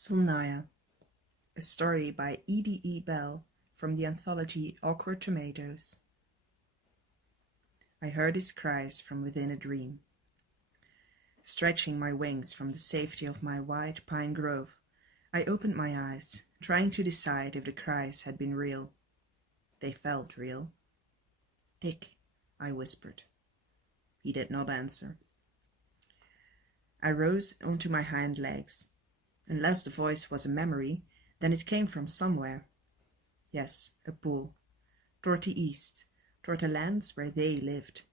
Szlnaya, a story by E.D.E. Bell from the anthology Awkward Tomatoes. I heard his cries from within a dream. Stretching my wings from the safety of my wide pine grove, I opened my eyes, trying to decide if the cries had been real. They felt real. "Dick," I whispered. He did not answer. I rose onto my hind legs. Unless the voice was a memory, then it came from somewhere. Yes, a pool. Toward the east, toward the lands where they lived.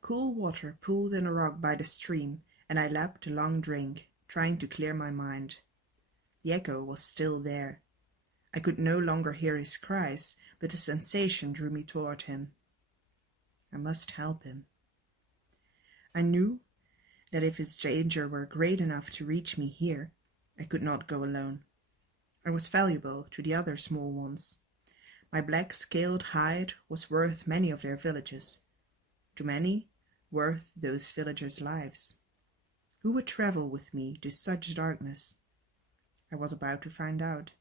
Cool water pooled in a rock by the stream, and I lapped a long drink, trying to clear my mind. The echo was still there. I could no longer hear his cries, but the sensation drew me toward him. I must help him. I knew that if his danger were great enough to reach me here, I could not go alone. I was valuable to the other small ones. My black-scaled hide was worth many of their villages. To many, worth those villagers' lives. Who would travel with me to such darkness? I was about to find out.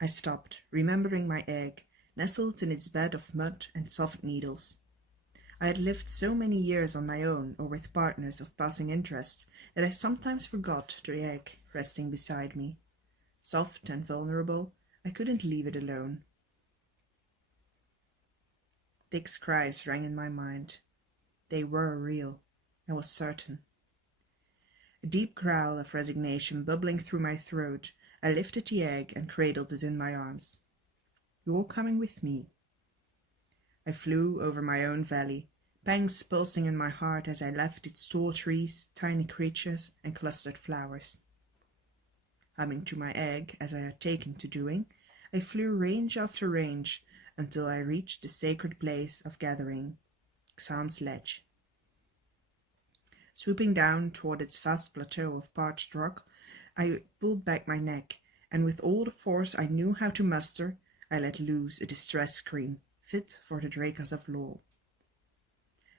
I stopped, remembering my egg, nestled in its bed of mud and soft needles. I had lived so many years on my own or with partners of passing interest that I sometimes forgot the egg resting beside me. Soft and vulnerable, I couldn't leave it alone. Dick's cries rang in my mind. They were real, I was certain. A deep growl of resignation bubbling through my throat, I lifted the egg and cradled it in my arms. "You're coming with me." I flew over my own valley, pangs pulsing in my heart as I left its tall trees, tiny creatures, and clustered flowers. Humming to my egg, as I had taken to doing, I flew range after range until I reached the sacred place of gathering, Xan's Ledge. Swooping down toward its vast plateau of parched rock, I pulled back my neck, and with all the force I knew how to muster, I let loose a distress scream, fit for the Drakas of Lore.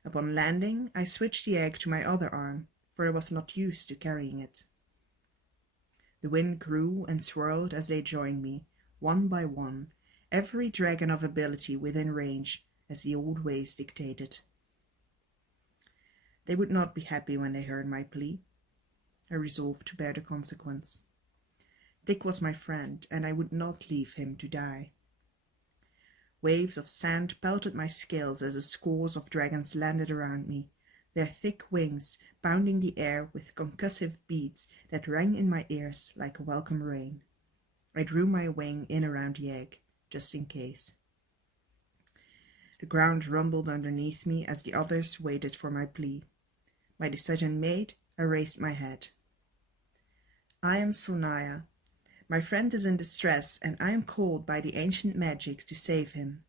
Upon landing, I switched the egg to my other arm, for I was not used to carrying it. The wind grew and swirled as they joined me, one by one, every dragon of ability within range, as the old ways dictated. They would not be happy when they heard my plea. I resolved to bear the consequence. Dick was my friend, and I would not leave him to die. Waves of sand pelted my scales as a score of dragons landed around me, their thick wings pounding the air with concussive beats that rang in my ears like a welcome rain. I drew my wing in around the egg, just in case. The ground rumbled underneath me as the others waited for my plea. My decision made, I raised my head. "I am Szlnaya. My friend is in distress, and I am called by the ancient magic to save him.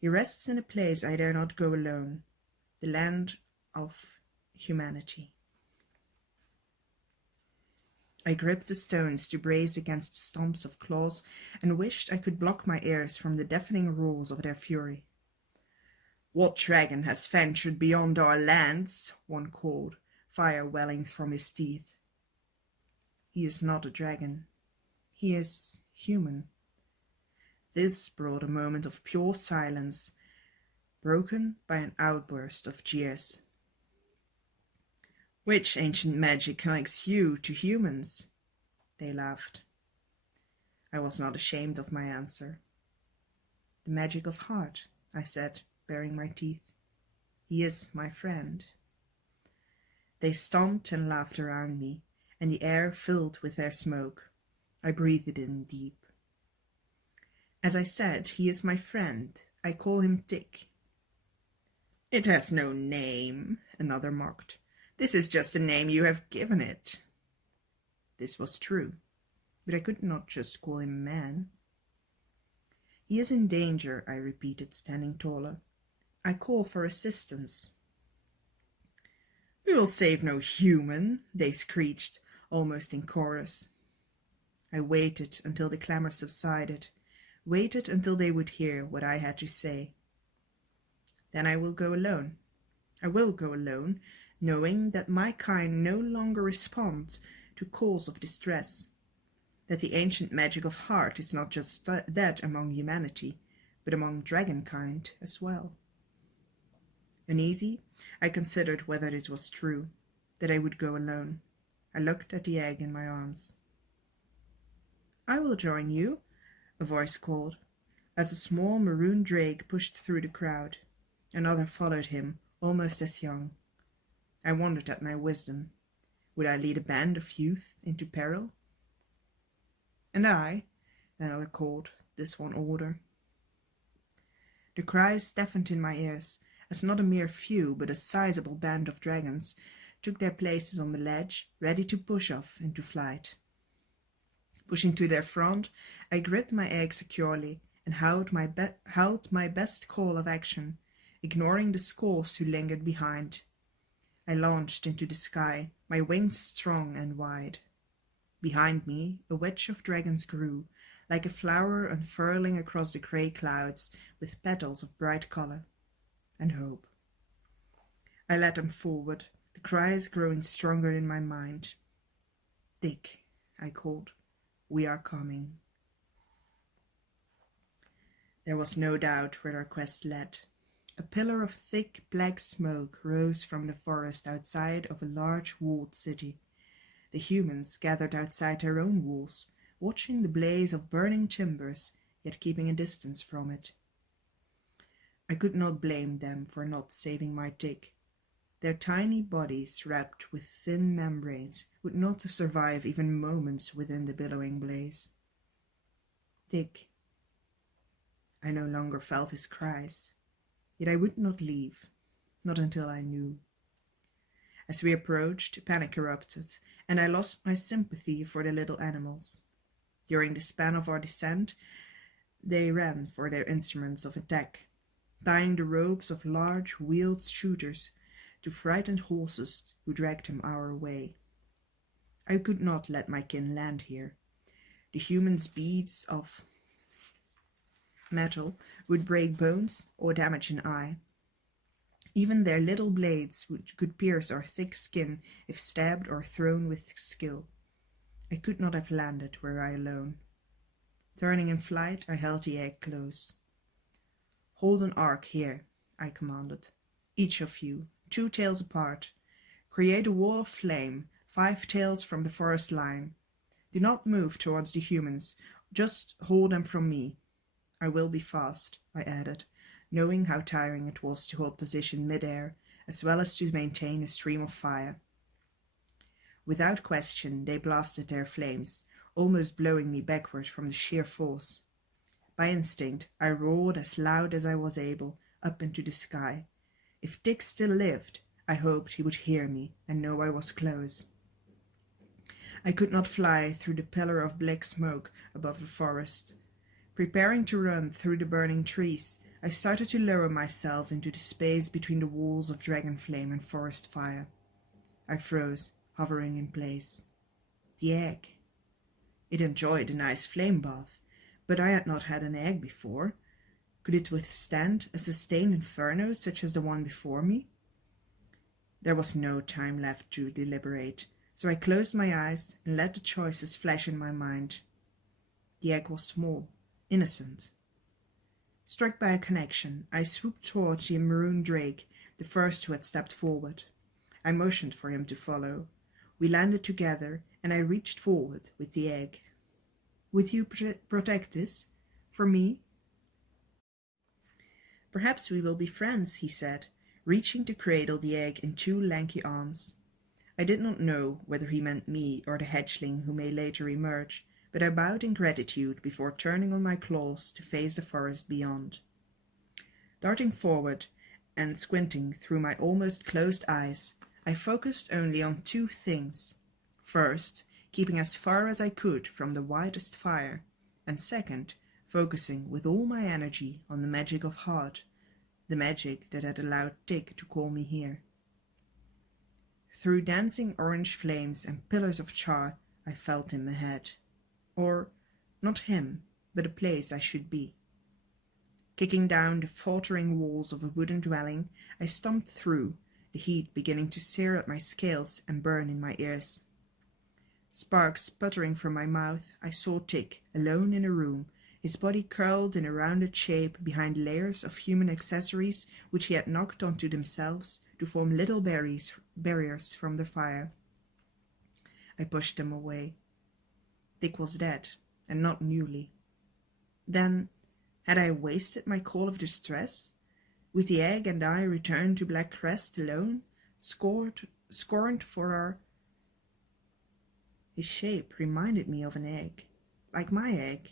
He rests in a place I dare not go alone, the land of humanity." I gripped the stones to brace against the stomps of claws and wished I could block my ears from the deafening roars of their fury. "What dragon has ventured beyond our lands?" one called, fire welling from his teeth. "He is not a dragon. He is human." This brought a moment of pure silence, broken by an outburst of jeers. "Which ancient magic connects you to humans?" They laughed. I was not ashamed of my answer. "The magic of heart," I said, baring my teeth. "He is my friend." They stomped and laughed around me, and the air filled with their smoke. I breathed it in deep. "As I said, he is my friend. I call him Dick." "It has no name," another mocked. "This is just the name you have given it." This was true, but I could not just call him a man. "He is in danger," I repeated, standing taller. "I call for assistance." "We will save no human," they screeched, almost in chorus. I waited until the clamor subsided, waited until they would hear what I had to say. "Then I will go alone. I will go alone, knowing that my kind no longer responds to calls of distress, that the ancient magic of heart is not just dead among humanity, but among dragonkind as well. Uneasy, I considered whether it was true, that I would go alone. I looked at the egg in my arms. "I will join you," a voice called, as a small maroon drake pushed through the crowd. Another followed him, almost as young. I wondered at my wisdom. Would I lead a band of youth into peril? "And I," another called, this one older. The cries deafened in my ears, as not a mere few, but a sizable band of dragons took their places on the ledge, ready to push off into flight. Pushing to their front, I gripped my egg securely and howled my best call of action, ignoring the scores who lingered behind. I launched into the sky, my wings strong and wide. Behind me, a wedge of dragons grew, like a flower unfurling across the grey clouds with petals of bright colour and hope. I led them forward, the cries growing stronger in my mind. "Dick," I called, "we are coming." There was no doubt where our quest led. A pillar of thick black smoke rose from the forest outside of a large walled city. The humans gathered outside their own walls, watching the blaze of burning timbers, yet keeping a distance from it. I could not blame them for not saving my Dick. Their tiny bodies, wrapped with thin membranes, would not survive even moments within the billowing blaze. Dick. I no longer felt his cries, yet I would not leave, not until I knew. As we approached, panic erupted, and I lost my sympathy for the little animals. During the span of our descent, they ran for their instruments of attack, tying the ropes of large wheeled shooters to frightened horses who dragged them our way. I could not let my kin land here. The humans' beads of metal would break bones or damage an eye. Even their little blades could pierce our thick skin if stabbed or thrown with skill. I could not have landed were I alone. Turning in flight, I held the egg close. "Hold an arc here," I commanded. "Each of you, 2 tails apart. Create a wall of flame, 5 tails from the forest line. Do not move towards the humans, just hold them from me. I will be fast," I added, knowing how tiring it was to hold position mid-air, as well as to maintain a stream of fire. Without question, they blasted their flames, almost blowing me backward from the sheer force. By instinct, I roared as loud as I was able, up into the sky. If Dick still lived, I hoped he would hear me and know I was close. I could not fly through the pillar of black smoke above the forest. Preparing to run through the burning trees, I started to lower myself into the space between the walls of dragon flame and forest fire. I froze, hovering in place. The egg. It enjoyed a nice flame bath, but I had not had an egg before. Could it withstand a sustained inferno such as the one before me? There was no time left to deliberate, so I closed my eyes and let the choices flash in my mind. The egg was small, innocent. Struck by a connection, I swooped towards the maroon drake, the first who had stepped forward. I motioned for him to follow. We landed together, and I reached forward with the egg. "Would you protect this? For me?" "Perhaps we will be friends," he said, reaching to cradle the egg in 2 lanky arms. I did not know whether he meant me or the hatchling who may later emerge, but I bowed in gratitude before turning on my claws to face the forest beyond. Darting forward and squinting through my almost closed eyes, I focused only on 2 things. First, keeping as far as I could from the widest fire, and second, focusing with all my energy on the magic of heart, the magic that had allowed Dick to call me here. Through dancing orange flames and pillars of char, I felt him ahead. Or, not him, but a place I should be. Kicking down the faltering walls of a wooden dwelling, I stomped through, the heat beginning to sear at my scales and burn in my ears. Sparks sputtering from my mouth, I saw Tig, alone in a room, his body curled in a rounded shape behind layers of human accessories which he had knocked onto themselves to form little barriers from the fire. I pushed them away. Tig was dead, and not newly. Then, had I wasted my call of distress? Would the egg and I return to Black Crest alone, scorned for our... His shape reminded me of an egg, like my egg.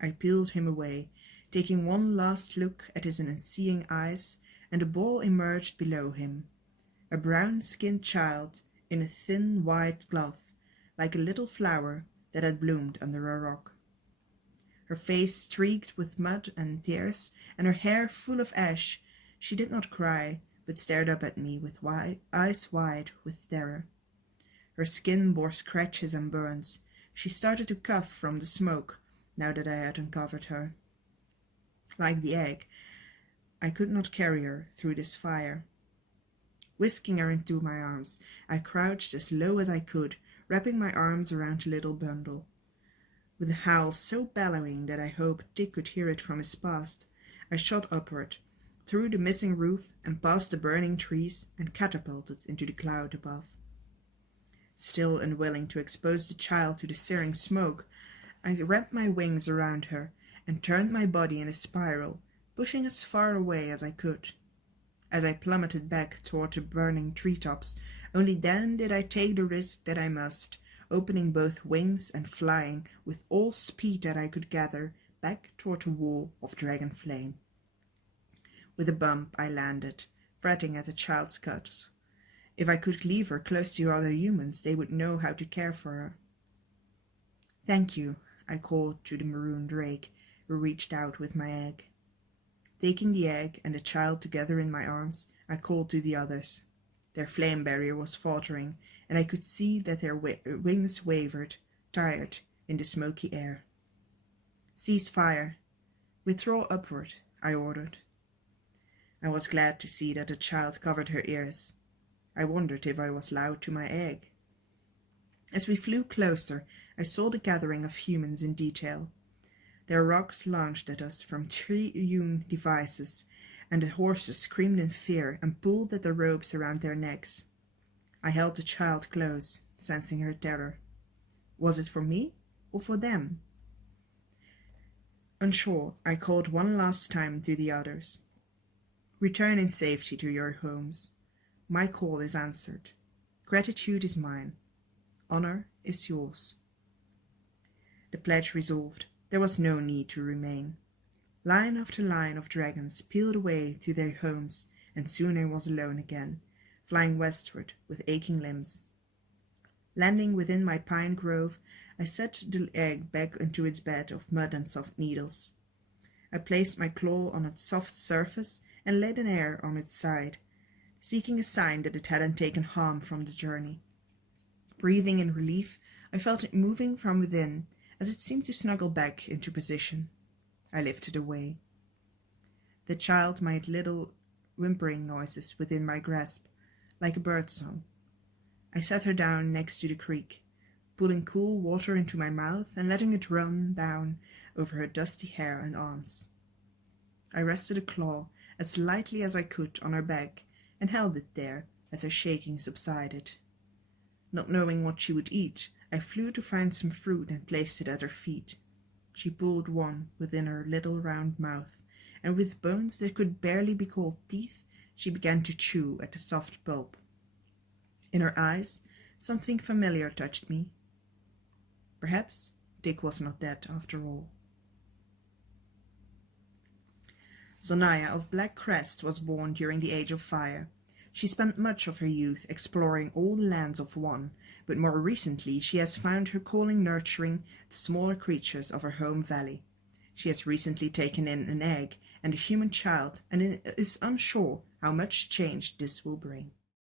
I peeled him away, taking one last look at his unseeing eyes, and the ball emerged below him, a brown-skinned child in a thin white cloth, like a little flower that had bloomed under a rock. Her face streaked with mud and tears, and her hair full of ash. She did not cry, but stared up at me with eyes wide with terror. Her skin bore scratches and burns. She started to cough from the smoke, now that I had uncovered her. Like the egg, I could not carry her through this fire. Whisking her into my arms, I crouched as low as I could, wrapping my arms around the little bundle. With a howl so bellowing that I hoped Dick could hear it from his past, I shot upward, through the missing roof and past the burning trees, and catapulted into the cloud above. Still unwilling to expose the child to the searing smoke, I wrapped my wings around her and turned my body in a spiral, pushing as far away as I could. As I plummeted back toward the burning treetops, only then did I take the risk that I must, opening both wings and flying with all speed that I could gather back toward the wall of dragon flame. With a bump I landed, fretting at the child's cuts. If I could leave her close to other humans, they would know how to care for her. "Thank you," I called to the maroon drake, who reached out with my egg. Taking the egg and the child together in my arms, I called to the others. Their flame barrier was faltering, and I could see that their wings wavered, tired, in the smoky air. "Cease fire. Withdraw upward," I ordered. I was glad to see that the child covered her ears. I wondered if I was loud to my egg. As we flew closer, I saw the gathering of humans in detail. Their rocks launched at us from tree-hewn devices, and the horses screamed in fear and pulled at the ropes around their necks. I held the child close, sensing her terror. Was it for me or for them? Unsure, I called one last time to the others. "Return in safety to your homes. My call is answered. Gratitude is mine. Honor is yours." The pledge resolved. There was no need to remain. Line after line of dragons peeled away to their homes, and soon I was alone again, flying westward with aching limbs. Landing within my pine grove, I set the egg back into its bed of mud and soft needles. I placed my claw on its soft surface and laid an ear on its side, seeking a sign that it hadn't taken harm from the journey. Breathing in relief, I felt it moving from within, as it seemed to snuggle back into position. I lifted away. The child made little whimpering noises within my grasp, like a bird's song. I sat her down next to the creek, pulling cool water into my mouth and letting it run down over her dusty hair and arms. I rested a claw as lightly as I could on her back and held it there as her shaking subsided. Not knowing what she would eat, I flew to find some fruit and placed it at her feet. She pulled one within her little round mouth, and with bones that could barely be called teeth, she began to chew at the soft pulp. In her eyes, something familiar touched me. Perhaps Dick was not dead after all. Szlnaya of Black Crest was born during the Age of Fire. She spent much of her youth exploring all the lands of One, but more recently she has found her calling nurturing the smaller creatures of her home valley. She has recently taken in an egg and a human child, and is unsure how much change this will bring.